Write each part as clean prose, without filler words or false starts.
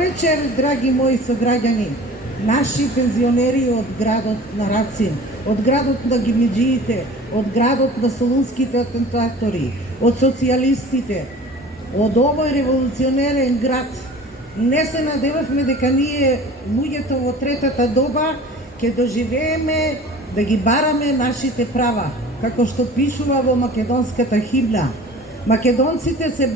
вечер, драги мои сограѓани, наши пензионери од градот на Рацин, од градот на гимнаџиите, од градот на солунските атентатори, од социјалистите, од овој револуционерен град. Не се надевавме дека ние, луѓето во третата доба, ќе доживееме да ги бараме нашите права, како што пишува во македонската химна. Македонците се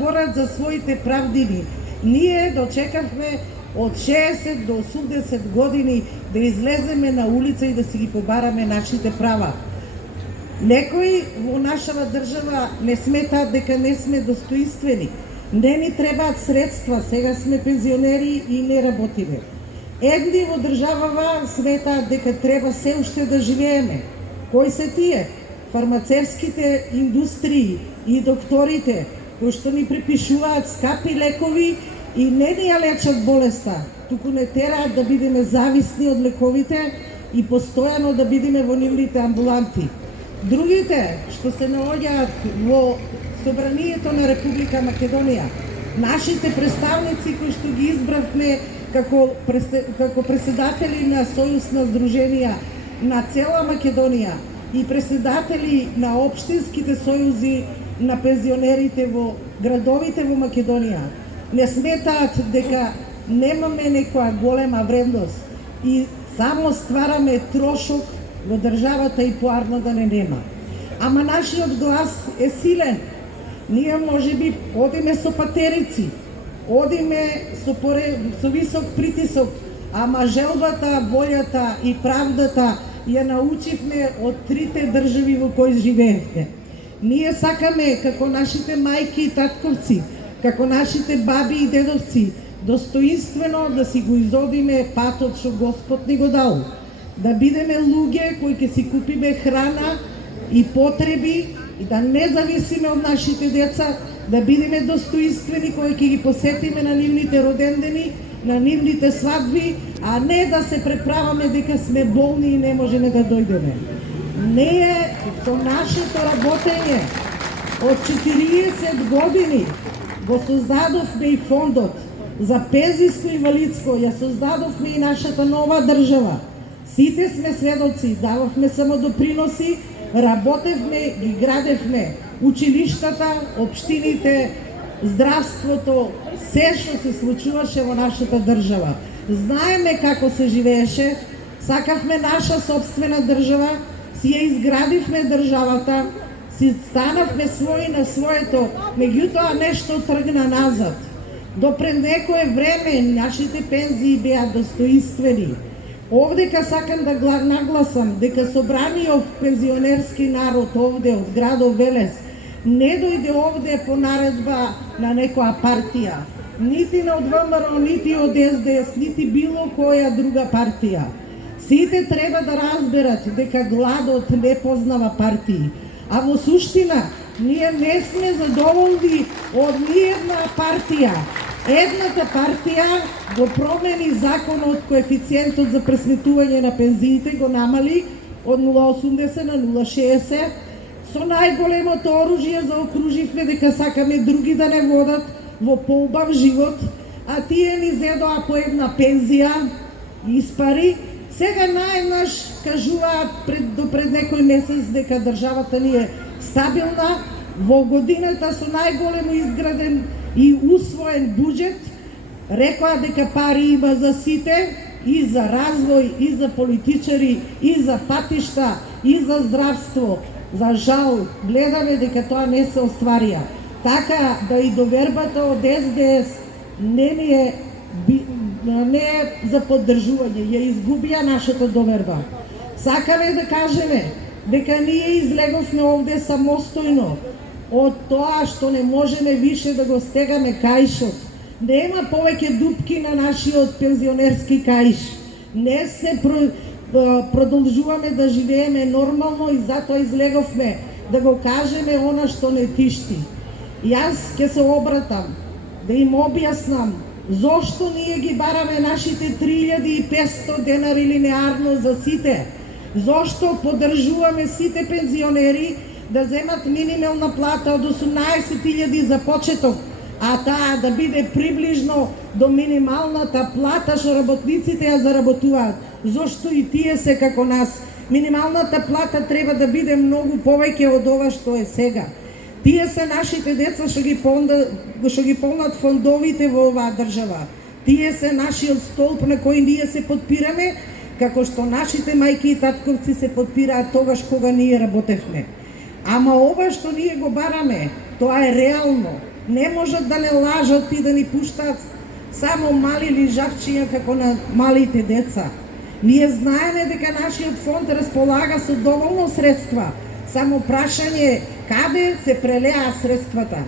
борат за своите правдини. Ние дочекавме од 60 до 80 години да излеземе на улица и да си ги побараме нашите права. Некои во нашава држава не сметаат дека не сме достоинствени. Не ни требаат средства, сега сме пензионери и не работиме. Едни во државава сметаат дека треба се уште да живееме. Кои се тие? Фармацевските индустрии и докторите, кои што ни препишуваат скапи лекови и не ни ја лечат болеста, туку не тераат да бидеме зависни од лековите и постојано да бидеме во нивните амбуланти. Другите што се наоѓаат во Собранието на Република Македонија, нашите представници кои што ги избравме како преседатели на Сојуз на здруженија на цела Македонија и преседатели на општинските сојузи на пензионерите во градовите во Македонија, не сметаат дека немаме некоја голема вредност и само ствараме трошок во државата и поарно да не нема. Ама нашиот глас е силен. Ние можеби одиме со патерици, одиме со висок притисок, ама желбата, волјата и правдата ја научивме од трите држави во кои живеевме. Ние сакаме, како нашите мајки и татковци, како нашите баби и дедовци, достоинствено да си го изодиме патот што Господ ни го дал. Да бидеме луѓе кои ќе си купиме храна и потреби и да не зависиме од нашите деца, да бидеме достоинствени кои ќе ги посетиме на нивните родендени, на нивните свадби, а не да се преправаме дека сме болни и не можеме да дојдеме. Ние со нашето работење од 40 години го создадовме и фондот за пензиско и инвалидско, ја создадовме и нашата нова држава. Сите сме сведоци, дававме само доприноси, работевме, ги градевме училиштата, општините, здравството, се што се случуваше во нашата држава. Знаеме како се живееше, сакавме наша собствена држава, си ја изградивме државата, си станавме своји на своето, меѓутоа нешто тргна назад. До пред некое време нашите пензии беа достоинствени. Овдека сакам да нагласам дека собраниот пензионерски народ овде од градот Велес не дојде овде по наредба на некоја партија, нити на од ВМРО, нити од СДС, нити било која друга партија. Сите треба да разберат дека гладот не познава партии, а во суштина ние не сме задоволни од ниедна партија. Едната партија го промени законот, коефициентот за пресметување на пензиите го намали од 0,80 на 0,60. Со најголемото оружје заокруживме дека сакаме други да не водат во поубав живот, а тие ни зедоа по една пензија, испари. Сега наеднаш кажуваат пред некој месец дека државата ни е стабилна, во годината со најголемо изграден и усвоен буџет, рекоа дека пари има за сите, и за развој, и за политичари, и за патишта, и за здравство. За жал, гледаме дека тоа не се остварија. Така да и довербата од СДС не е за поддржување, ја изгубија нашата доверба. Сакаме да кажеме дека ние излеговме овде самостојно од тоа што не можеме више да го стегаме кајшот. Нема повеќе дупки на нашиот пензионерски кајш. Не се продолжуваме да живееме нормално и затоа излеговме да го кажеме она што не тишти. Јас ќе се обратам да им објаснам зошто ние ги бараме нашите 3500 денари линеарно за сите. Зошто поддржуваме сите пензионери да земат минимална плата од 18.000 за почеток, а таа да биде приближно до минималната плата што работниците ја заработуваат. Зошто и тие се како нас? Минималната плата треба да биде многу повеќе од ова што е сега. Тие се нашите деца што ги полнат фондовите во оваа држава. Тие се нашиот столб на кој ние се подпираме, како што нашите мајки и татковци се подпираат тогаш кога ние работевме. Ама ова што ние го бараме, тоа е реално. Не можат да не лажат и да ни пуштаат само мали лижавчиња како на малите деца. Ние знаеме дека нашиот фонд располага со доволно средства. Само прашање е каде се прелеа средствата.